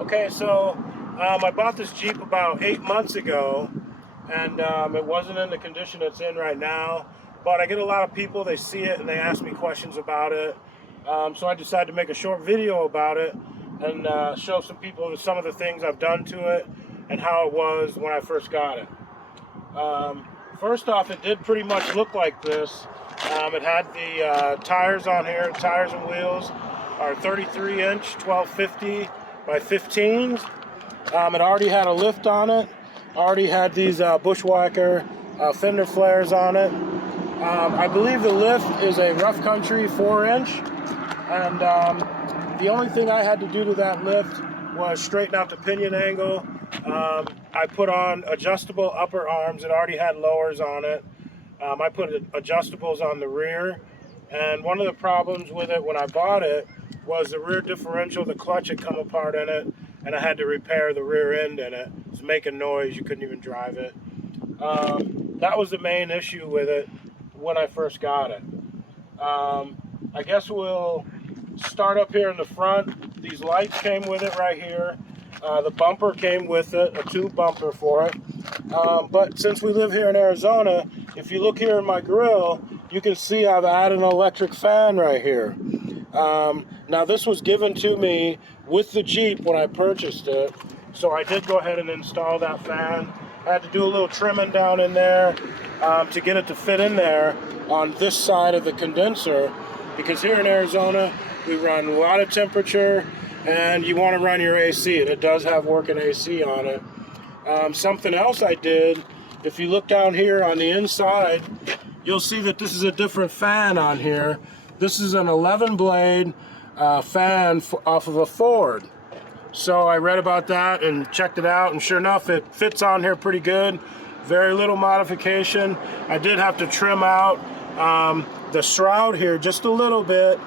Okay, so I bought this Jeep about 8 months ago, and it wasn't in the condition it's in right now. But I get a lot of people, they see it and they ask me questions about it. So I decided to make a short video about it and show some people some of the things I've done to it and how it was when I first got it. First off, it did pretty much look like this. It had the tires on here. Tires and wheels are 33-inch 1250 by 15s. It already had a lift on it. Already had these bushwhacker fender flares on it. I believe the lift is a rough country 4-inch, and the only thing I had to do to that lift was straighten out the pinion angle. I put on adjustable upper arms. It already had lowers on it. I put adjustables on the rear, and one of the problems with it when I bought it was the rear differential, the clutch had come apart in it, and I had to repair the rear end in it. It was making noise, you couldn't even drive it. That was the main issue with it when I first got it. I guess we'll start up here in the front. These lights came with it right here. The bumper came with it, a tube bumper for it. But since we live here in Arizona, if you look here in my grill, you can see I've added an electric fan right here. Now this was given to me with the Jeep when I purchased it, so I did go ahead and install that fan. I had to do a little trimming down in there to get it to fit in there on this side of the condenser, because here in Arizona we run a lot of temperature and you want to run your AC, and it does have working AC on it. Something else I did, if you look down here on the inside, you'll see that this is a different fan on here. This is an 11 blade fan off of a Ford. So I read about that and checked it out, and sure enough, it fits on here pretty good. Very little modification. I did have to trim out the shroud here just a little bit,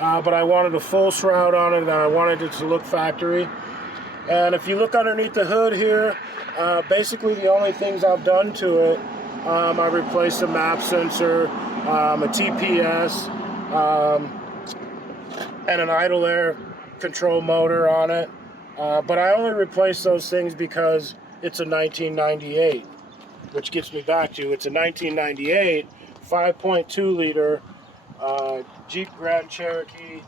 but I wanted a full shroud on it, and I wanted it to look factory. And if you look underneath the hood here, basically the only things I've done to it, I replaced a map sensor, a TPS, and an idle air control motor on it. But I only replaced those things because it's a 1998, which gets me back to, it's a 1998 5.2 liter Jeep Grand Cherokee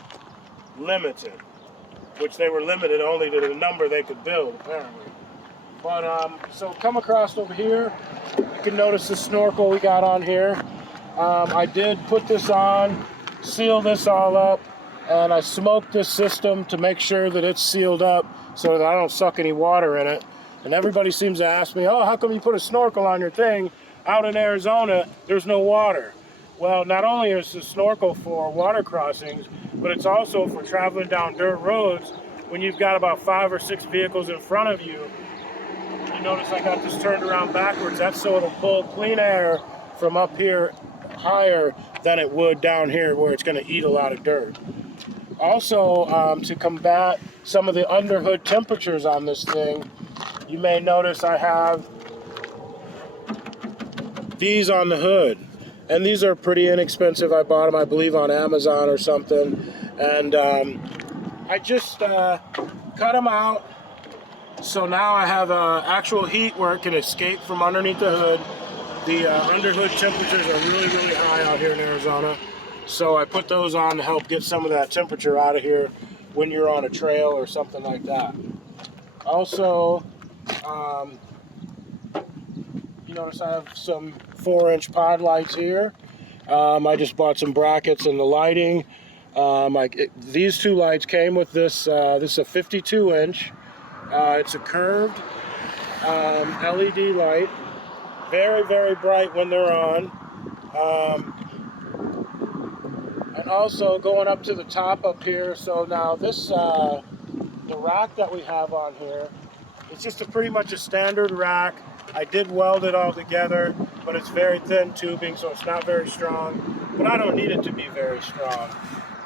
Limited, which they were limited only to the number they could build, apparently. But so come across over here, you can notice the snorkel we got on here. I did put this on, seal this all up, and I smoked this system to make sure that it's sealed up so that I don't suck any water in it. And everybody seems to ask me, oh, how come you put a snorkel on your thing? Out in Arizona, there's no water. Well, not only is the snorkel for water crossings, but it's also for traveling down dirt roads when you've got about 5 or 6 vehicles in front of you. You notice I got this turned around backwards. That's so it'll pull clean air from up here higher than it would down here where it's going to eat a lot of dirt. Also, to combat some of the underhood temperatures on this thing, you may notice I have these on the hood. And these are pretty inexpensive. I bought them, I believe, on Amazon or something. And I just cut them out. So now I have actual heat where it can escape from underneath the hood. The underhood temperatures are really, really high out here in Arizona. So I put those on to help get some of that temperature out of here when you're on a trail or something like that. Also, you notice I have some 4-inch pod lights here. I just bought some brackets and the lighting. These two lights came with this. This is a 52-inch. It's a curved LED light. Very, very bright when they're on. And also going up to the top up here. So now this, the rack that we have on here, it's just pretty much a standard rack. I did weld it all together, but it's very thin tubing, so it's not very strong. But I don't need it to be very strong.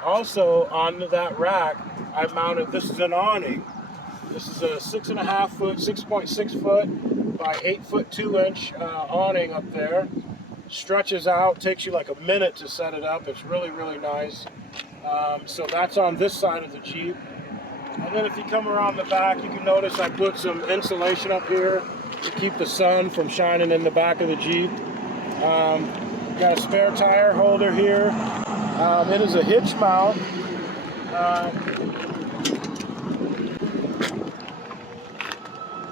Also, on that rack, I mounted, this is an awning. This is a 6.5 foot, 6.6 foot by 8 foot 2-inch awning up there. Stretches out, takes you like a minute to set it up. It's really, really nice. So that's on this side of the Jeep. And then if you come around the back, you can notice I put some insulation up here to keep the sun from shining in the back of the Jeep. Got a spare tire holder here. It is a Hitch Mount.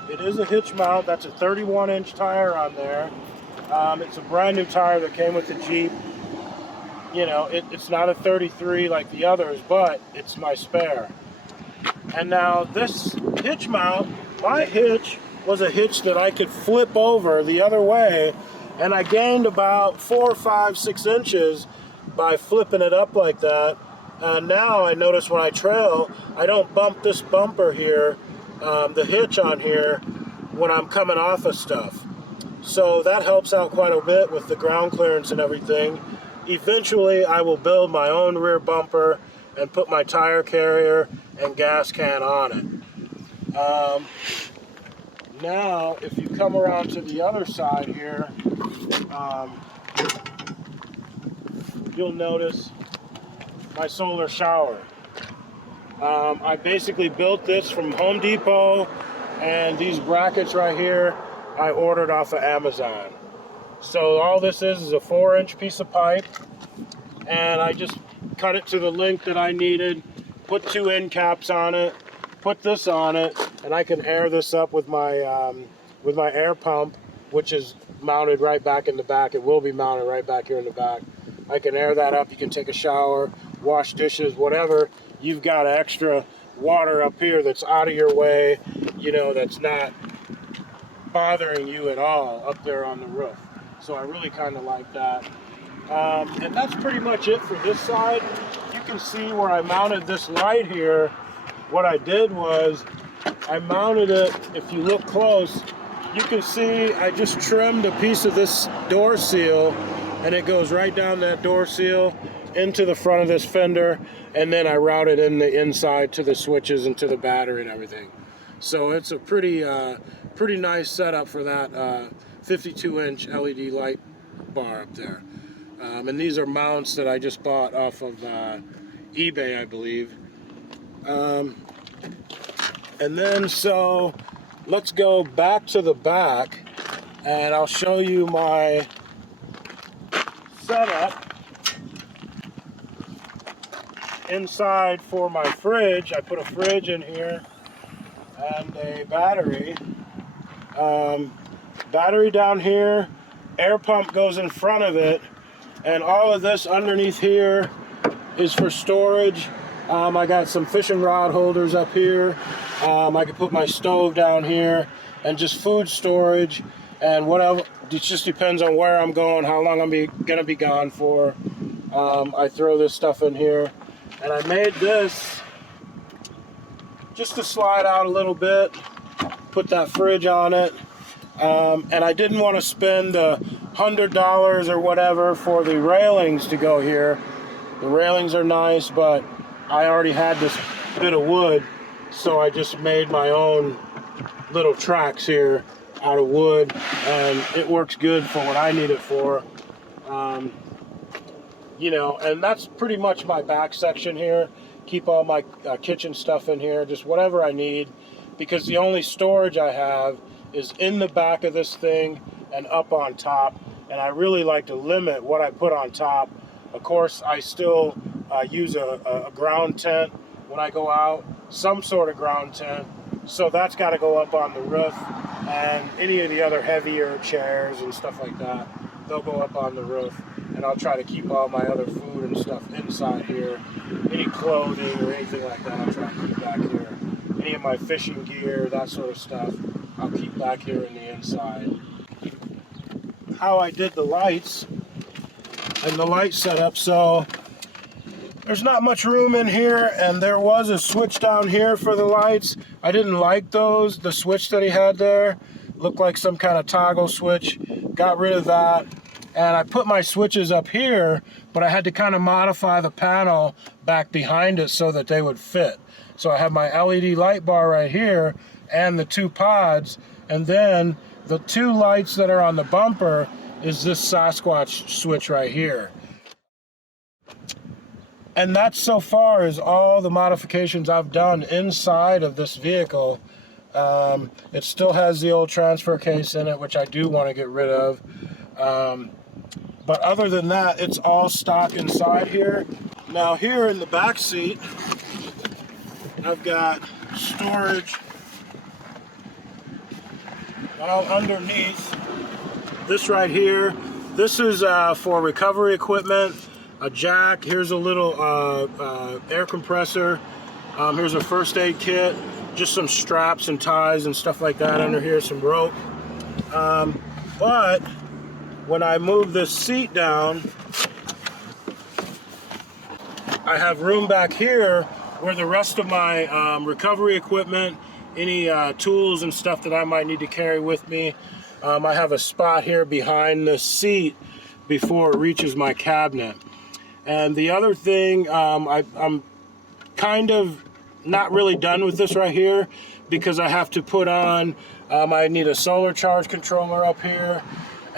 It is a Hitch Mount. That's a 31-inch tire on there. It's a brand new tire that came with the Jeep. You know, it's not a 33 like the others, but it's my spare. And now this hitch mount, my hitch was a hitch that I could flip over the other way, and I gained about 4, 5, 6 inches by flipping it up like that. And now I notice when I trail, I don't bump this bumper here, the hitch on here, when I'm coming off of stuff. So that helps out quite a bit with the ground clearance and everything. Eventually I will build my own rear bumper and put my tire carrier and gas can on it. Now if you come around to the other side here, you'll notice my solar shower. I basically built this from Home Depot, and these brackets right here I ordered off of Amazon. So all this is a 4-inch piece of pipe, and I just cut it to the length that I needed, put 2 end caps on it, put this on it, and I can air this up with my air pump, which is mounted right back in the back. It will be mounted right back here in the back. I can air that up. You can take a shower, wash dishes, whatever. You've got extra water up here that's out of your way, you know, that's not bothering you at all up there on the roof. So I really kind of like that. And that's pretty much it for this side. You can see where I mounted this light here. What I did was I mounted it, if you look close, you can see I just trimmed a piece of this door seal, and it goes right down that door seal into the front of this fender, and then I routed in the inside to the switches and to the battery and everything. So it's a pretty nice setup for that 52-inch LED light bar up there. And these are mounts that I just bought off of eBay, I believe. And then so let's go back to the back, and I'll show you my setup inside for my fridge. I put a fridge in here and a battery. Battery down here, air pump goes in front of it, and all of this underneath here is for storage. I got some fishing rod holders up here. I can put my stove down here, and just food storage and whatever. It just depends on where I'm going, how long I'm gonna be gone for. I throw this stuff in here, and I made this just to slide out a little bit, put that fridge on it. And I didn't want to spend the $100 or whatever for the railings to go here. The railings are nice, but I already had this bit of wood, so I just made my own little tracks here out of wood, and it works good for what I need it for. You know, and that's pretty much my back section here. Keep all my kitchen stuff in here, just whatever I need, because the only storage I have is in the back of this thing and up on top, and I really like to limit what I put on top. Of course, I still use a ground tent when I go out, some sort of ground tent, so that's got to go up on the roof, and any of the other heavier chairs and stuff like that, they'll go up on the roof, and I'll try to keep all my other food and stuff inside here. Any clothing or anything like that, I'll try to keep back here. Any of my fishing gear, that sort of stuff, I'll keep back here in the inside. How I did the lights and the light setup, so there's not much room in here, and there was a switch down here for the lights. I didn't like those. The switch that he had there looked like some kind of toggle switch. Got rid of that, and I put my switches up here, but I had to kind of modify the panel back behind it so that they would fit. So I have my LED light bar right here and the 2 pods, and then the 2 lights that are on the bumper is this Sasquatch switch right here. And that so far is all the modifications I've done inside of this vehicle. It still has the old transfer case in it, which I do want to get rid of. But other than that, it's all stock inside here. Now here in the back seat, I've got storage all underneath. This right here, this is for recovery equipment, a jack. Here's a little air compressor. Here's a first aid kit, just some straps and ties and stuff like that under here, some rope. But when I move this seat down, I have room back here where the rest of my recovery equipment, any tools and stuff that I might need to carry with me, I have a spot here behind the seat before it reaches my cabinet. And the other thing, I'm kind of not really done with this right here because I have to put on, I need a solar charge controller up here,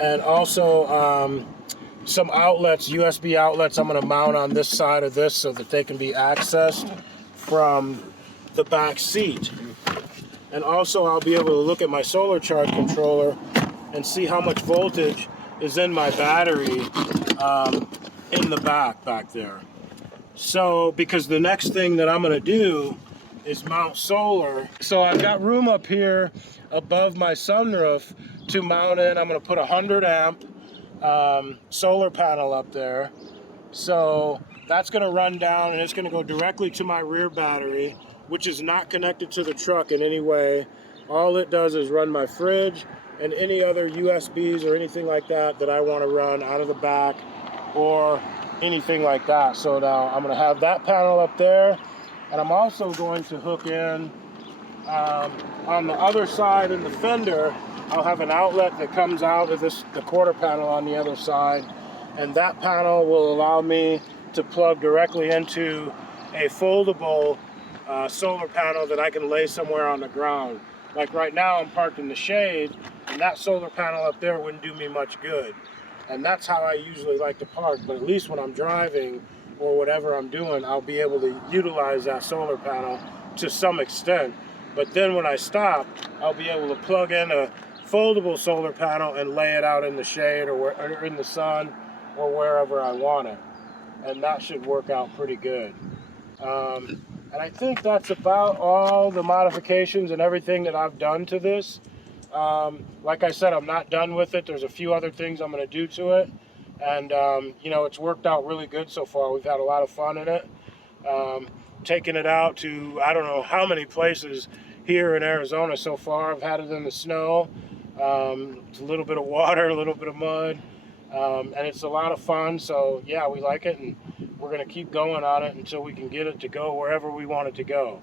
and also some outlets, USB outlets I'm going to mount on this side of this so that they can be accessed from the back seat. And also I'll be able to look at my solar charge controller and see how much voltage is in my battery in the back there. So, because the next thing that I'm going to do is mount solar. So I've got room up here above my sunroof to mount in. I'm going to put a 100 amp solar panel up there. So that's going to run down and it's going to go directly to my rear battery, which is not connected to the truck in any way. All it does is run my fridge and any other USBs or anything like that that I want to run out of the back or anything like that. So now I'm going to have that panel up there, and I'm also going to hook in on the other side in the fender. I'll have an outlet that comes out of this, the quarter panel on the other side, and that panel will allow me to plug directly into a foldable solar panel that I can lay somewhere on the ground. Like right now I'm parked in the shade, and that solar panel up there wouldn't do me much good. And that's how I usually like to park, but at least when I'm driving or whatever I'm doing, I'll be able to utilize that solar panel to some extent. But then when I stop, I'll be able to plug in a foldable solar panel and lay it out in the shade or in the sun or wherever I want it. And that should work out pretty good. And I think that's about all the modifications and everything that I've done to this. Like I said, I'm not done with it. There's a few other things I'm going to do to it. And, you know, it's worked out really good so far. We've had a lot of fun in it. Taking it out to, I don't know how many places here in Arizona so far. I've had it in the snow. It's a little bit of water, a little bit of mud. And it's a lot of fun. So, yeah, we like it. And we're going to keep going on it until we can get it to go wherever we want it to go.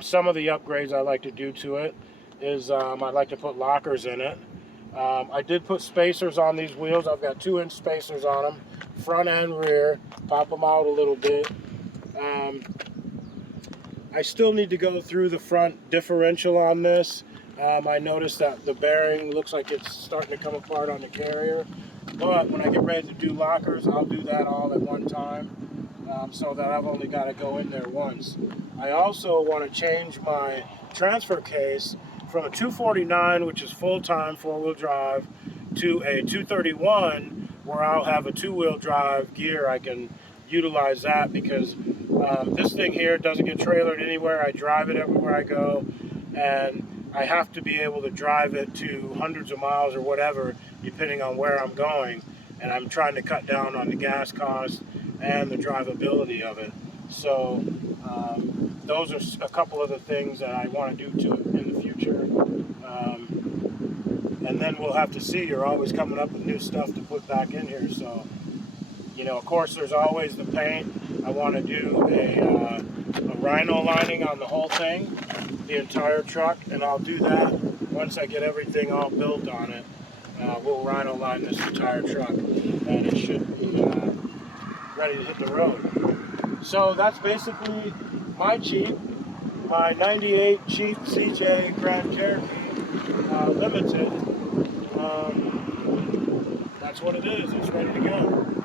Some of the upgrades I like to do to it is I'd like to put lockers in it. I did put spacers on these wheels. I've got 2-inch spacers on them, front and rear. Pop them out a little bit. I still need to go through the front differential on this. I noticed that the bearing looks like it's starting to come apart on the carrier. But when I get ready to do lockers, I'll do that all at one time, so that I've only got to go in there once. I also want to change my transfer case from a 249, which is full-time 4-wheel drive, to a 231, where I'll have a 2-wheel drive gear. I can utilize that because this thing here doesn't get trailered anywhere. I drive it everywhere I go, and I have to be able to drive it to hundreds of miles or whatever, depending on where I'm going. And I'm trying to cut down on the gas cost and the drivability of it. So those are a couple of the things that I want to do to it in the future. And then we'll have to see. You're always coming up with new stuff to put back in here. So, you know, of course, there's always the paint. I want to do a rhino lining on the whole thing, the entire truck, and I'll do that once I get everything all built on it. We'll rhino line this entire truck, and it should be ready to hit the road. So that's basically my Jeep, my 98 Jeep CJ Grand Cherokee Limited. That's what it is. It's ready to go.